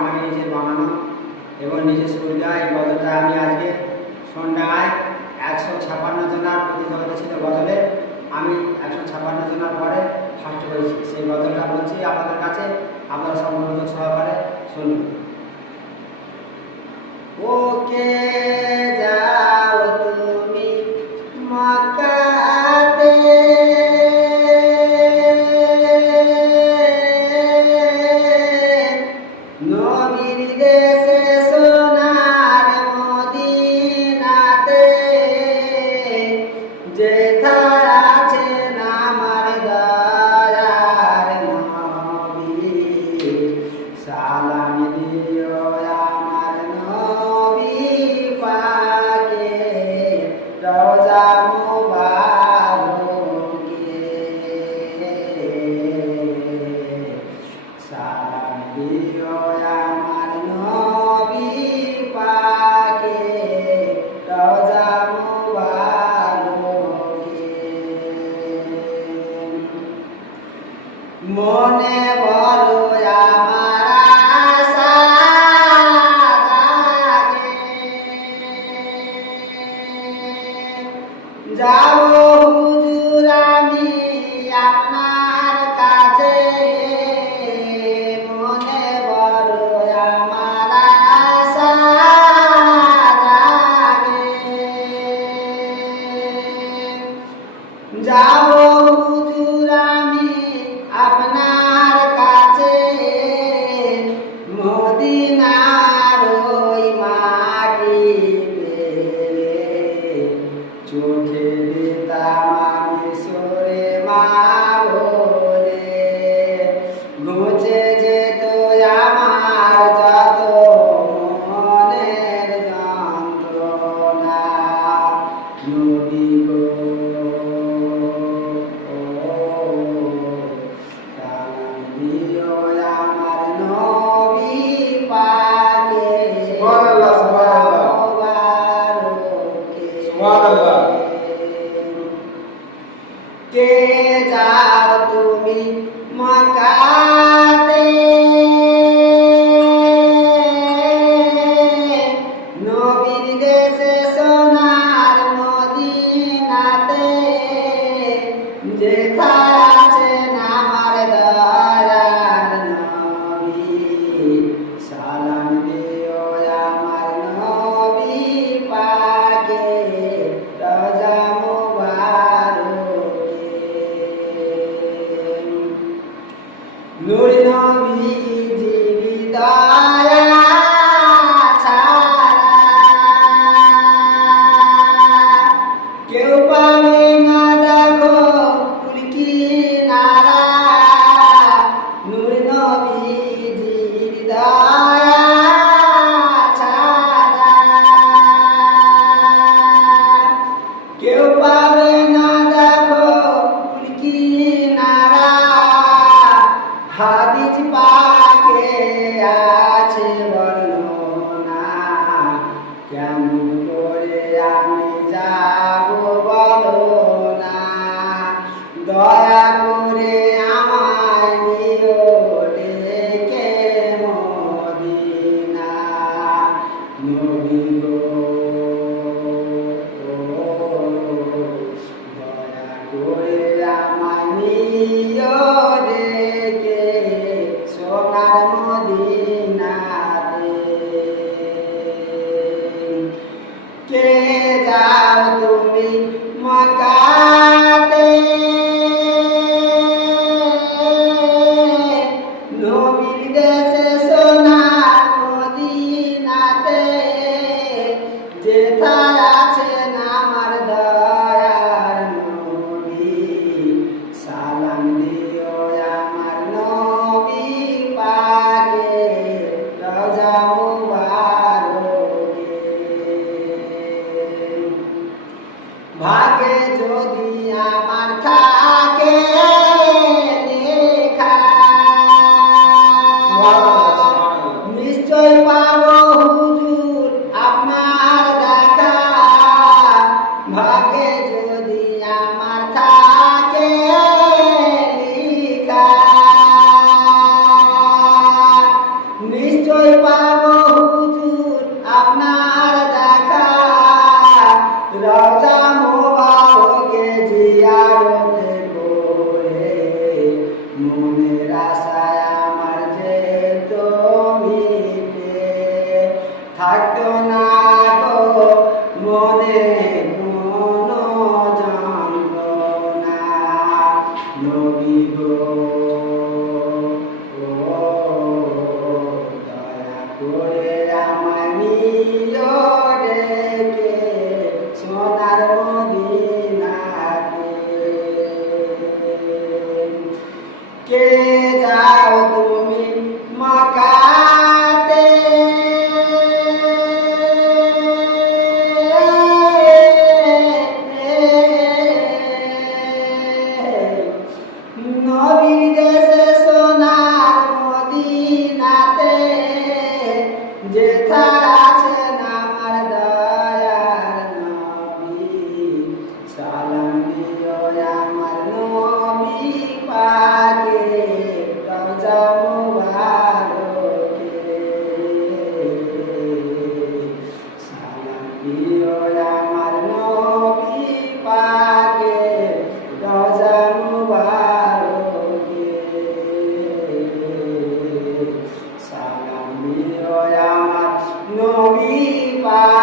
আমার নিজের বানানো এবং নিজের সুবিধা। এই গজলটা আমি আজকে সন্ধ্যায় 156 জনার প্রতিযোগিতা ছিল গজলে, আমি 156 জনার পরে ফার্স্ট হয়েছি। সেই গজলটা বলছি আপনাদের কাছে, আপনারা সব মনোযোগ সহকারে শুনুন। ওকে যাও তুমি মক্কাতে, নবীর দেশে সোনার মদিনাতে, যেথায় আছেন আমার দয়ার নবী, সালাম দিও আমার নবী পাকে, রওজা মুবারকে, সালাম দিও আমার নবী পাকে, রওজা মুবারকে। মনে বড় আমার আশা জাগে, যাব হুজুর আমি আপনার কাছে, মনে বড় আমার আশা জাগে, যাব হুজুর আমি আপনার কাছে, মদিনার ওই মাটি পেলে, চোখে দিতাম আমি সরে মা বলে, ঘুচে যেত আমার যত মনের যন্ত্রণা, নবী গো সালাম দিও আমার নবী পাকে, কে যাও তুমি মক্কাতে, নবীর দেশে সোনার মদিনাতে, যেথায় আছেন আমার দয়ার নবী, সালাম দিও আমার নবী পাকে, রওজা মুবারকে। নূর নবীজির দয়া ছাড়া কেউ পাবে না দেখো কুল কিনারা, নূর নবীজির দয়া ছাড়া কেউ পাবে না দেখো কুল কিনারা, হাদিস পাকে আছে বর্ণনা, কেমন করে আমি যাব বলো না, দয়া করে আমায় নিও ডেকে মদিনা, নবী গো দয়া করে আমায় নিও ডেকে সোনার মদিনাতে। কে যাও তুমি মক্কাতে, নবীর দেশে সোনার মদিনাতে, যেথায় আছেন আমার দয়ার নবী, সালাম দিও আমার নবী পাকে, রওজা মুবারকে। ভাগে যদি আমার থাকে লেখা, নিশ্চয় পাবো হুজুর আপনার দেখা, ভাগে যদি আমার থাকে মনের আশায় আমার যে মিটে থাকতো না গো মনে কোনো যন্ত্রণা নবী গো ও দয়া করে আমায় নিও ডেকে সোনার মদিনাতে কে যাও তুমি মক্কাতে নবীর দেশে সোনার মদিনাতে যেথা আছেন আমার দয়ার নবী সালাম দিও আমার নবী পাকে রওজা মুবারকে সালাম দিও আমার নবী পাকে রওজা মুবারকে সালাম দিও আমার নবী পাকে